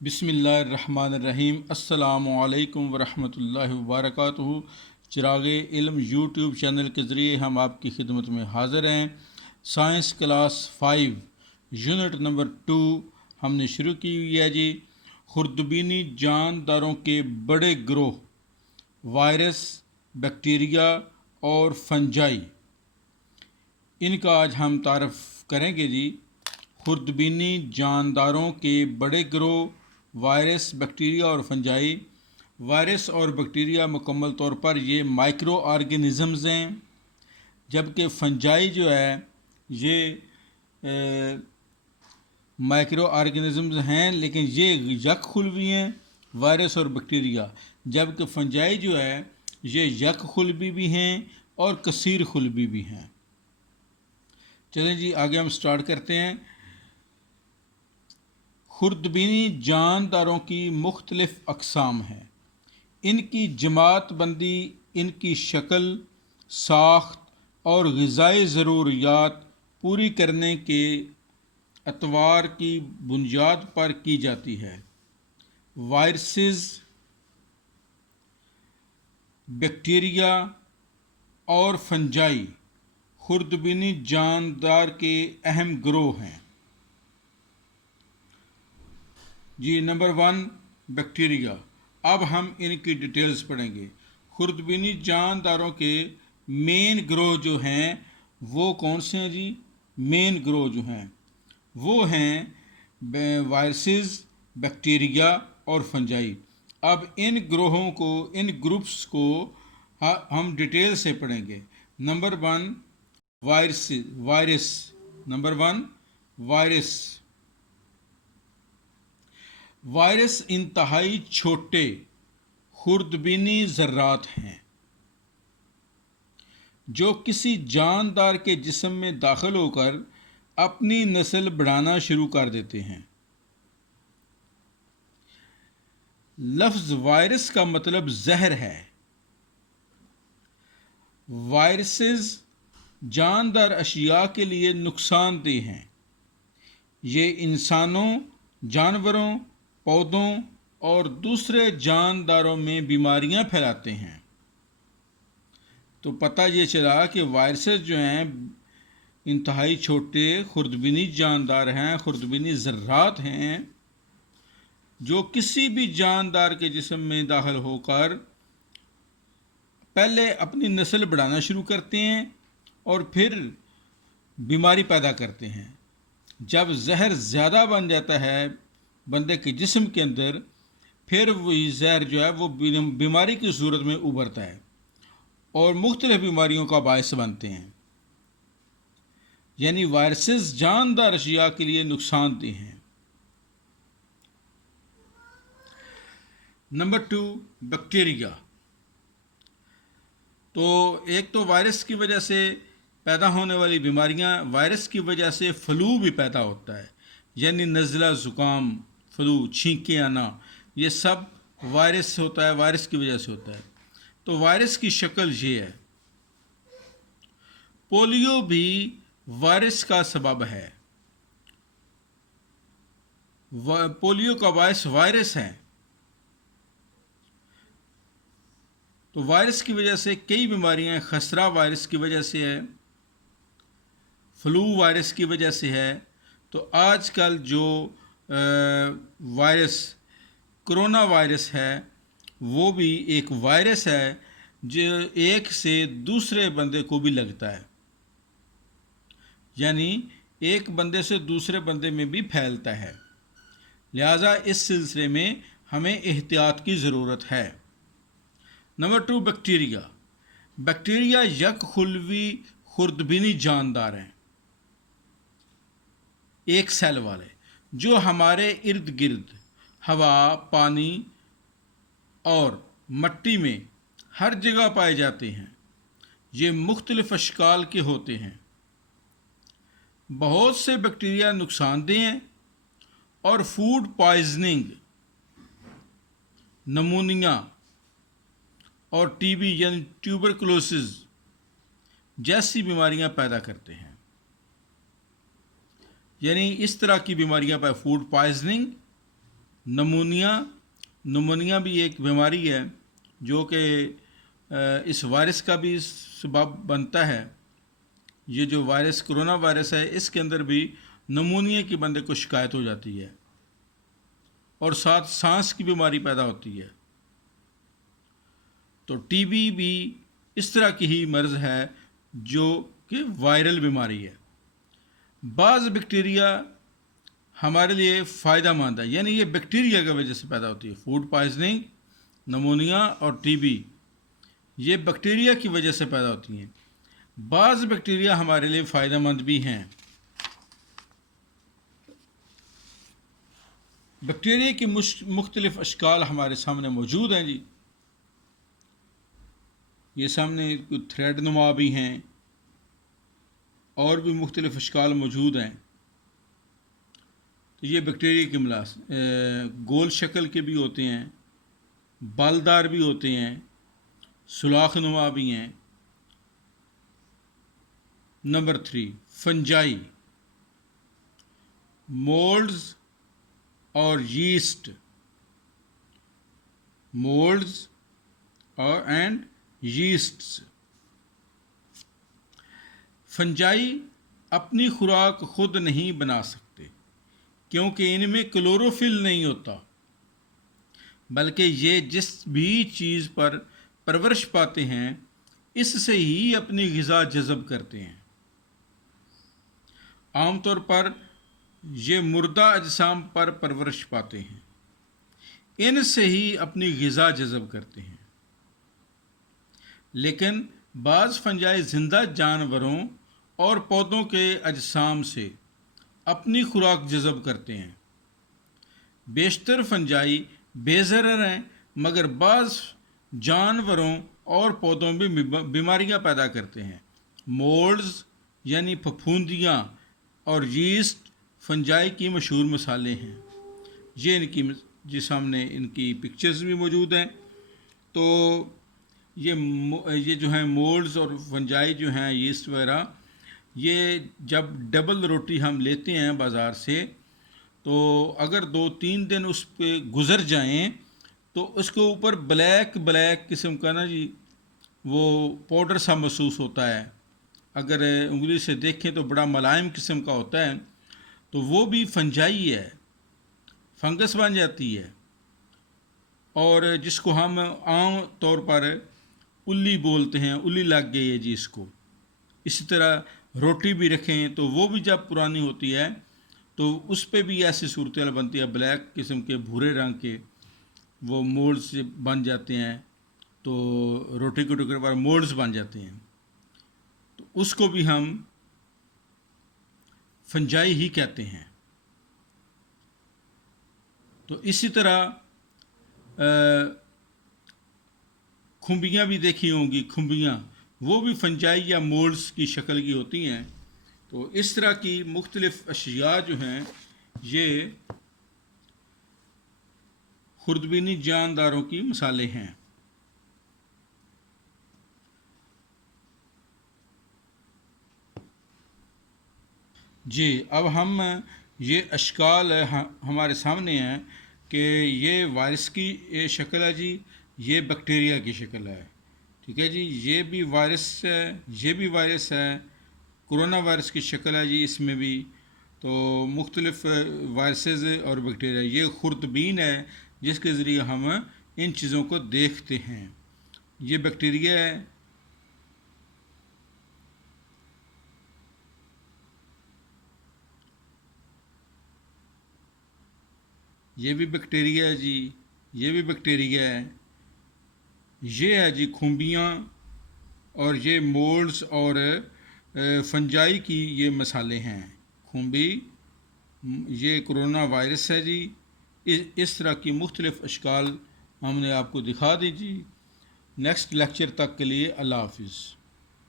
بسم اللہ الرحمن الرحیم۔ السلام علیکم ورحمۃ اللہ وبرکاتہ۔ چراغ علم یوٹیوب چینل کے ذریعے ہم آپ کی خدمت میں حاضر ہیں۔ سائنس کلاس 5 یونٹ نمبر 2 ہم نے شروع کی ہوئی ہے جی۔ خوردبینی جانداروں کے بڑے گروہ، وائرس، بیکٹیریا اور فنجائی، ان کا آج ہم تعارف کریں گے جی۔ خوردبینی جانداروں کے بڑے گروہ، وائرس، بیکٹیریا اور فنجائی۔ وائرس اور بیکٹیریا مکمل طور پر یہ مائکرو آرگینزمز ہیں، جبکہ فنجائی جو ہے یہ مائکرو آرگینزمز ہیں لیکن یہ یک خلوی ہیں، وائرس اور بیکٹیریا، جبکہ فنجائی جو ہے یہ یک خلوی بھی ہیں اور کثیر خلوی بھی ہیں۔ چلیں جی آگے ہم سٹارٹ کرتے ہیں۔ خوردبینی جانداروں کی مختلف اقسام ہیں۔ ان کی جماعت بندی ان کی شکل، ساخت اور غذائی ضروریات پوری کرنے کے اطوار کی بنیاد پر کی جاتی ہے۔ وائرسز، بیکٹیریا اور فنجائی خوردبینی جاندار کے اہم گروہ ہیں۔ جی نمبر 1 بیکٹیریا۔ اب ہم ان کی ڈیٹیلز پڑھیں گے۔ خوردبینی جانداروں کے مین گروہ جو ہیں وہ کون سے ہیں جی؟ مین گروہ جو ہیں وہ ہیں وائرسز، بیکٹیریا اور فنجائی۔ اب ان گروہوں کو، ان گروپس کو ہم ڈیٹیل سے پڑھیں گے۔ Number 1 virus. Number 1 virus. Virus انتہائی چھوٹے خوردبینی ذرات ہیں جو کسی جاندار کے جسم میں داخل ہو کر اپنی نسل بڑھانا شروع کر دیتے ہیں۔ لفظ وائرس کا مطلب زہر ہے۔ وائرسز جاندار اشیاء کے لیے نقصان دہ ہیں۔ یہ انسانوں، جانوروں، پودوں اور دوسرے جانداروں میں بیماریاں پھیلاتے ہیں۔ تو پتہ یہ چلا کہ وائرسز جو ہیں انتہائی چھوٹے خوردبینی جاندار ہیں، خوردبینی ذرات ہیں جو کسی بھی جاندار کے جسم میں داخل ہو کر پہلے اپنی نسل بڑھانا شروع کرتے ہیں اور پھر بیماری پیدا کرتے ہیں۔ جب زہر زیادہ بن جاتا ہے بندے کے جسم کے اندر، پھر وہی زہر جو ہے وہ بیماری کی صورت میں ابھرتا ہے اور مختلف بیماریوں کا باعث بنتے ہیں۔ یعنی وائرسز جاندار اشیاء کے لیے نقصان دہ ہیں۔ Number 2 bacteria. تو ایک تو وائرس کی وجہ سے پیدا ہونے والی بیماریاں، وائرس کی وجہ سے فلو بھی پیدا ہوتا ہے، یعنی نزلہ، زکام، فلو، چھینکیں آنا، یہ سب وائرس ہوتا ہے، وائرس کی وجہ سے ہوتا ہے۔ تو وائرس کی شکل یہ ہے۔ پولیو بھی وائرس کا سبب ہے۔ پولیو کا باعث وائرس ہے۔ تو وائرس کی وجہ سے کئی بیماریاں، خسرہ وائرس کی وجہ سے ہے، فلو وائرس کی وجہ سے ہے۔ تو آج کل جو وائرس کرونا وائرس ہے وہ بھی ایک وائرس ہے جو ایک سے دوسرے بندے کو بھی لگتا ہے، یعنی ایک بندے سے دوسرے بندے میں بھی پھیلتا ہے۔ لہٰذا اس سلسلے میں ہمیں احتیاط کی ضرورت ہے۔ Number 2 bacteria. بیکٹیریا یک خلوی خوردبینی جاندار ہیں، ایک سیل والے، جو ہمارے ارد گرد ہوا، پانی اور مٹی میں ہر جگہ پائے جاتے ہیں۔ یہ مختلف اشکال کے ہوتے ہیں۔ بہت سے بیکٹیریا نقصان دہ ہیں اور فوڈ پوائزننگ، نمونیا اور ٹی بی یعنی ٹیوبرکلوسز جیسی بیماریاں پیدا کرتے ہیں۔ یعنی اس طرح کی بیماریاں پر فوڈ پوائزننگ، نمونیا بھی ایک بیماری ہے جو کہ اس وائرس کا بھی سبب بنتا ہے. یہ جو وائرس کرونا وائرس ہے اس کے اندر بھی نمونیا کی بندے کو شکایت ہو جاتی ہے اور ساتھ سانس کی بیماری پیدا ہوتی ہے. تو ٹی بی بھی اس طرح کی ہی مرض ہے جو کہ وائرل بیماری ہے. بعض بیکٹیریا ہمارے لیے فائدہ مند ہے، یعنی یہ بیکٹیریا کی وجہ سے پیدا ہوتی ہے. فوڈ پوائزننگ، نمونیا اور ٹی بی یہ بیکٹیریا کی وجہ سے پیدا ہوتی ہیں. بعض بیکٹیریا ہمارے لیے فائدہ مند بھی ہیں. بیکٹیریا کی مختلف اشکال ہمارے سامنے موجود ہیں جی. یہ سامنے تھریڈ نما بھی ہیں اور بھی مختلف اشکال موجود ہیں. تو یہ بیکٹیریا کی گول شکل کے بھی ہوتے ہیں، بالدار بھی ہوتے ہیں، سوراخ نما بھی ہیں. نمبر 3 فنجائی، مولڈز اور یسٹ. Moulds and یسٹس. فنجائی اپنی خوراک خود نہیں بنا سکتے کیونکہ ان میں کلوروفل نہیں ہوتا، بلکہ یہ جس بھی چیز پر پرورش پاتے ہیں اس سے ہی اپنی غذا جذب کرتے ہیں. عام طور پر یہ مردہ اجسام پر پرورش پاتے ہیں، ان سے ہی اپنی غذا جذب کرتے ہیں. لیکن بعض فنجائی زندہ جانوروں اور پودوں کے اجسام سے اپنی خوراک جذب کرتے ہیں. بیشتر فنجائی بے ضرر ہیں، مگر بعض جانوروں اور پودوں میں بیماریاں پیدا کرتے ہیں. مولڈز یعنی پھپھوندیاں اور یسٹ فنجائی کی مشہور مثالیں ہیں. یہ ان کی سامنے ان کی پکچرز بھی موجود ہیں. تو یہ جو ہیں مولڈز اور فنجائی جو ہیں یسٹ وغیرہ، یہ جب ڈبل روٹی ہم لیتے ہیں بازار سے تو اگر 2-3 دن اس پہ گزر جائیں تو اس کے اوپر بلیک قسم کا جی وہ پاؤڈر سا محسوس ہوتا ہے. اگر انگلی سے دیکھیں تو بڑا ملائم قسم کا ہوتا ہے، تو وہ بھی فنجائی ہے، فنگس بن جاتی ہے. اور جس کو ہم عام طور پر الی بولتے ہیں، الی لگ گئی ہے جی اس کو. اسی طرح روٹی بھی رکھیں تو وہ بھی جب پرانی ہوتی ہے تو اس پہ بھی ایسی صورتحال بنتی ہے، بلیک قسم کے بھورے رنگ کے وہ مولڈز بن جاتے ہیں. تو روٹی کے ٹکڑے پر مولڈز بن جاتے ہیں، تو اس کو بھی ہم فنجائی ہی کہتے ہیں. تو اسی طرح کھمبیاں بھی دیکھی ہوں گی، کھمبیاں وہ بھی فنجائی یا مولڈز کی شکل کی ہوتی ہیں. تو اس طرح کی مختلف اشیاء جو ہیں یہ خوردبینی جانداروں کی مثالیں ہیں. جی اب ہم یہ اشکال ہمارے سامنے ہیں کہ یہ وائرس کی شکل ہے جی، یہ بیکٹیریا کی شکل ہے. ٹھیک ہے جی، یہ بھی وائرس ہے، یہ بھی وائرس ہے، کرونا وائرس کی شکل ہے جی اس میں بھی. تو مختلف وائرسز اور بیکٹیریا، یہ خوردبین ہے جس کے ذریعے ہم ان چیزوں کو دیکھتے ہیں. یہ بیکٹیریا ہے، یہ بھی بیکٹیریا ہے جی، یہ بھی بیکٹیریا ہے. یہ ہے جی کھمبیاں، اور یہ مولڈز اور فنجائی کی یہ مثالیں ہیں. کھمبی، یہ کرونا وائرس ہے جی. اس طرح کی مختلف اشکال ہم نے آپ کو دکھا دی جی. نیکسٹ لیکچر تک کے لیے اللہ حافظ.